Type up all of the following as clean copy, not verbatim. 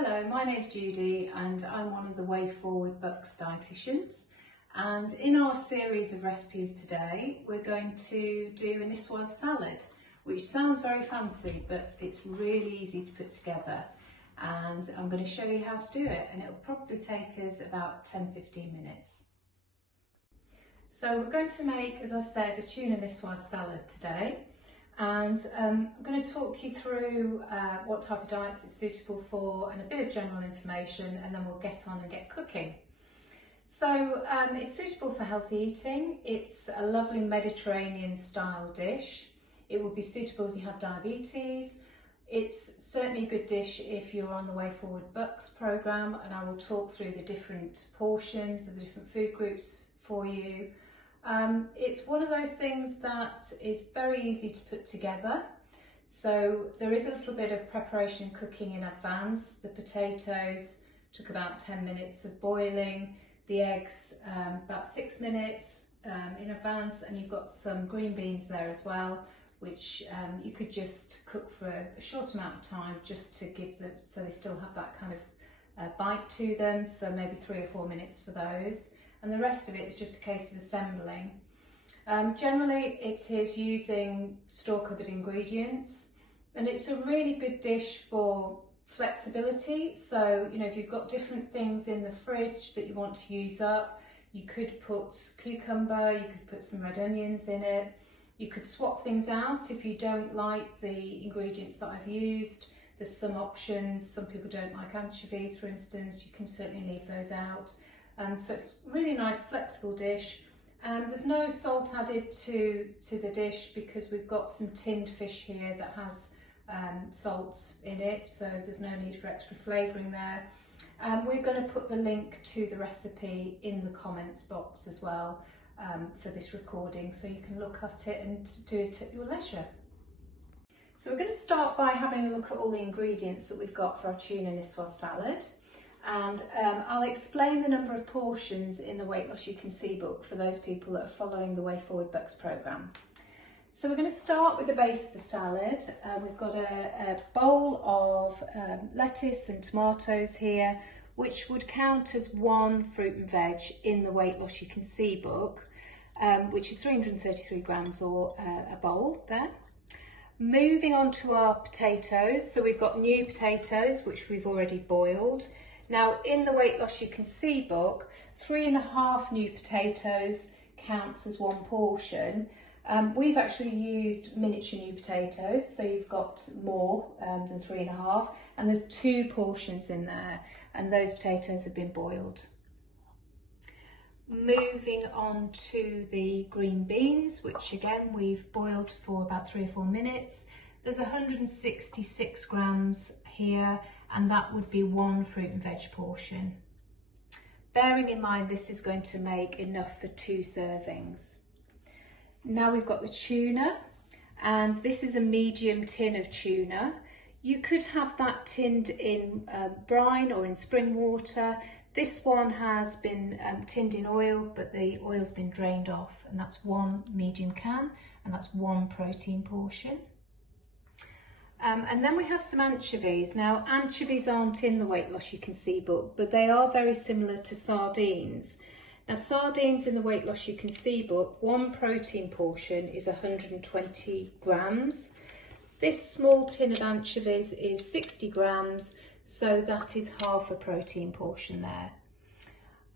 Hello, my name's Judy and I'm one of the Way Forward Bucks dietitians, and in our series of recipes today we're going to do a Nicoise salad, which sounds very fancy but it's really easy to put together, and I'm going to show you how to do it, and it'll probably take us about 10-15 minutes. So we're going to make, as I said, a tuna Nicoise salad today. And I'm going to talk you through what type of diets it's suitable for and a bit of general information, and then we'll get on and get cooking. So it's suitable for healthy eating. It's a lovely Mediterranean style dish. It would be suitable if you have diabetes. It's certainly a good dish if you're on the Way Forward Bucks programme, and I will talk through the different portions of the different food groups for you. It's one of those things that is very easy to put together. So there is a little bit of preparation and cooking in advance. The potatoes took about 10 minutes of boiling, the eggs about 6 minutes in advance, and you've got some green beans there as well, which you could just cook for a short amount of time just to give them, so they still have that kind of bite to them, so maybe 3 or 4 minutes for those. And the rest of it is just a case of assembling. Generally it is using store-cupboard ingredients, and it's a really good dish for flexibility. So, you know, if you've got different things in the fridge that you want to use up, you could put cucumber, you could put some red onions in it. You could swap things out if you don't like the ingredients that I've used. There's some options. Some people don't like anchovies, for instance. You can certainly leave those out. So it's a really nice flexible dish, and there's no salt added to the dish because we've got some tinned fish here that has salt in it, so there's no need for extra flavouring there. We're going to put the link to the recipe in the comments box as well for this recording, so you can look at it and do it at your leisure. So we're going to start by having a look at all the ingredients that we've got for our tuna Nicoise salad. And I'll explain the number of portions in the Weight Loss You Can See book for those people that are following the Way Forward Bucks programme. So we're going to start with the base of the salad. We've got a bowl of lettuce and tomatoes here, which would count as one fruit and veg in the Weight Loss You Can See book, which is 333 grams, or a bowl there. Moving on to our potatoes. So we've got new potatoes, which we've already boiled. Now, in the Weight Loss You Can See book, 3.5 new potatoes counts as one portion. We've actually used miniature new potatoes, so you've got more than 3.5, and there's 2 portions in there, and those potatoes have been boiled. Moving on to the green beans, which again we've boiled for about 3 or 4 minutes. There's 166 grams here, and that would be one fruit and veg portion. Bearing in mind this is going to make enough for 2 servings. Now we've got the tuna, and this is a medium tin of tuna. You could have that tinned in brine or in spring water. This one has been tinned in oil, but the oil's been drained off, and that's 1 medium can, and that's 1 protein portion. And then we have some anchovies. Now, anchovies aren't in the Weight Loss You Can See book, but they are very similar to sardines. Now, sardines in the Weight Loss You Can See book, 1 protein portion is 120 grams. This small tin of anchovies is 60 grams, so that is half a protein portion there.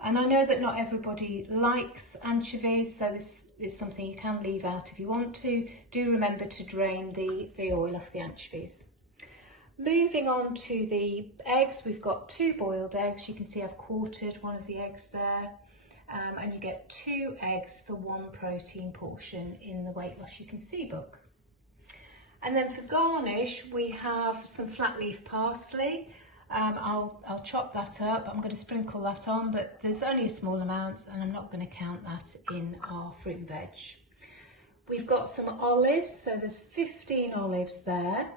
And I know that not everybody likes anchovies, so this is something you can leave out if you want to. Do remember to drain the oil off the anchovies. Moving on to the eggs, we've got 2 boiled eggs. You can see I've quartered one of the eggs there. And you get 2 eggs for 1 protein portion in the Weight Loss You Can See book. And then for garnish, we have some flat leaf parsley. I'll chop that up. I'm going to sprinkle that on, but there's only a small amount, and I'm not going to count that in our fruit and veg. We've got some olives, so there's 15 olives there.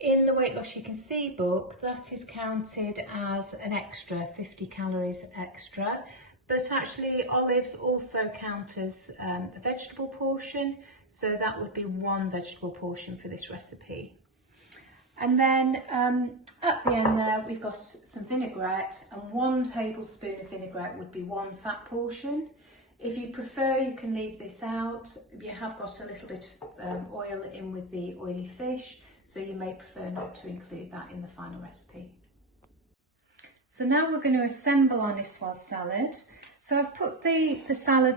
In the Weight Loss You Can See book, that is counted as an extra, 50 calories extra, but actually olives also count as a vegetable portion, so that would be 1 vegetable portion for this recipe. And then at the end there we've got some vinaigrette, and 1 tablespoon of vinaigrette would be 1 fat portion. If you prefer, you can leave this out. You have got a little bit of oil in with the oily fish, so you may prefer not to include that in the final recipe. So now we're going to assemble our Nicoise salad. So I've put the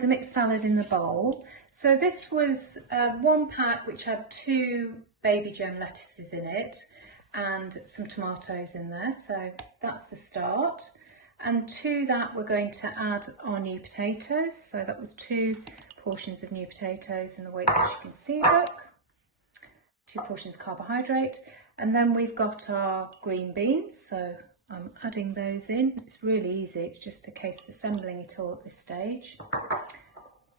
mixed salad in the bowl. So this was 1 pack which had 2 baby gem lettuces in it and some tomatoes in there. So that's the start. And to that we're going to add our new potatoes. So that was 2 portions of new potatoes in the weight that you can see book. 2 portions of carbohydrate. And then we've got our green beans. So I'm adding those in. It's really easy, it's just a case of assembling it all at this stage.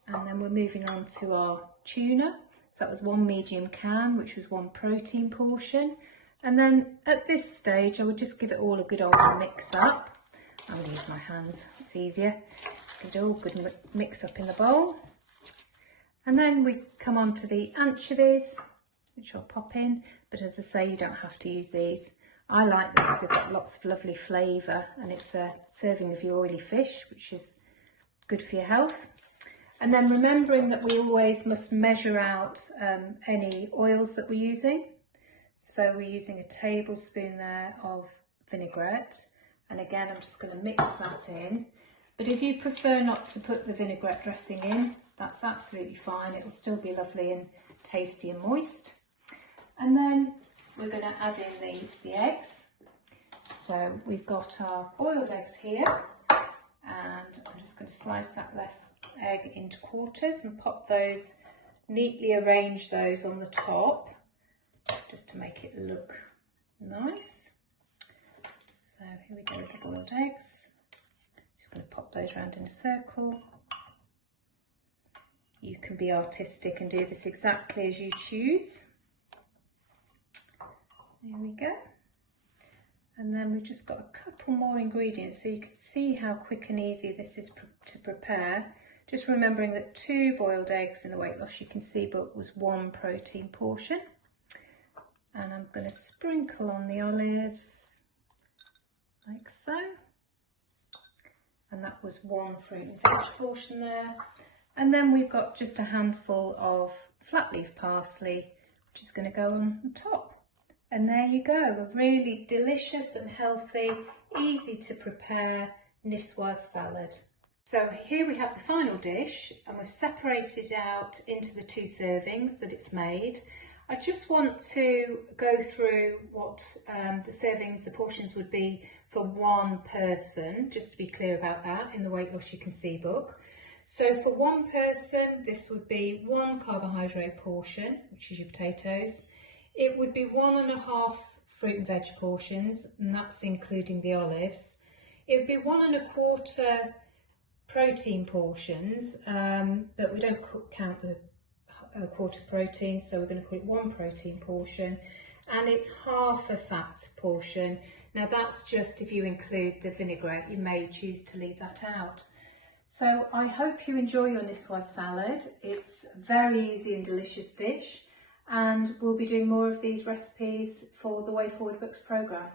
And then we're moving on to our tuna. So that was 1 medium can, which was 1 protein portion. And then at this stage, I would just give it all a good old mix up. I'm going to use my hands, it's easier. Give it all a good mix up in the bowl. And then we come on to the anchovies, which I'll pop in. But as I say, you don't have to use these. I like them because they've got lots of lovely flavour, and it's a serving of your oily fish, which is good for your health. And then remembering that we always must measure out any oils that we're using. So we're using a tablespoon there of vinaigrette. And again, I'm just going to mix that in. But if you prefer not to put the vinaigrette dressing in, that's absolutely fine. It will still be lovely and tasty and moist. And then we're going to add in the eggs. So we've got our boiled eggs here, and I'm just going to slice that egg into quarters and pop those, neatly arrange those on the top, just to make it look nice. So here we go with the boiled eggs. Just going to pop those around in a circle. You can be artistic and do this exactly as you choose. There we go. And then we've just got a couple more ingredients so you can see how quick and easy this is to prepare. Just remembering that 2 boiled eggs in the weight loss you can see book was 1 protein portion. And I'm going to sprinkle on the olives like so. And that was 1 fruit and veg portion there. And then we've got just a handful of flat leaf parsley, which is going to go on the top. And there you go, a really delicious and healthy, easy to prepare Nicoise salad. So here we have the final dish, and we've separated it out into the 2 servings that it's made. I just want to go through what the servings, the portions would be for 1 person, just to be clear about that in the Weight Loss You Can See book. So for 1 person, this would be 1 carbohydrate portion, which is your potatoes. It would be 1.5 fruit and veg portions, and that's including the olives. It would be 1 1/4 protein portions, but we don't count the quarter protein, so we're going to call it 1 protein portion, and it's half a fat portion. Now that's just if you include the vinaigrette, you may choose to leave that out. So I hope you enjoy your Nicoise salad. It's a very easy and delicious dish, and we'll be doing more of these recipes for the Way Forward Books programme.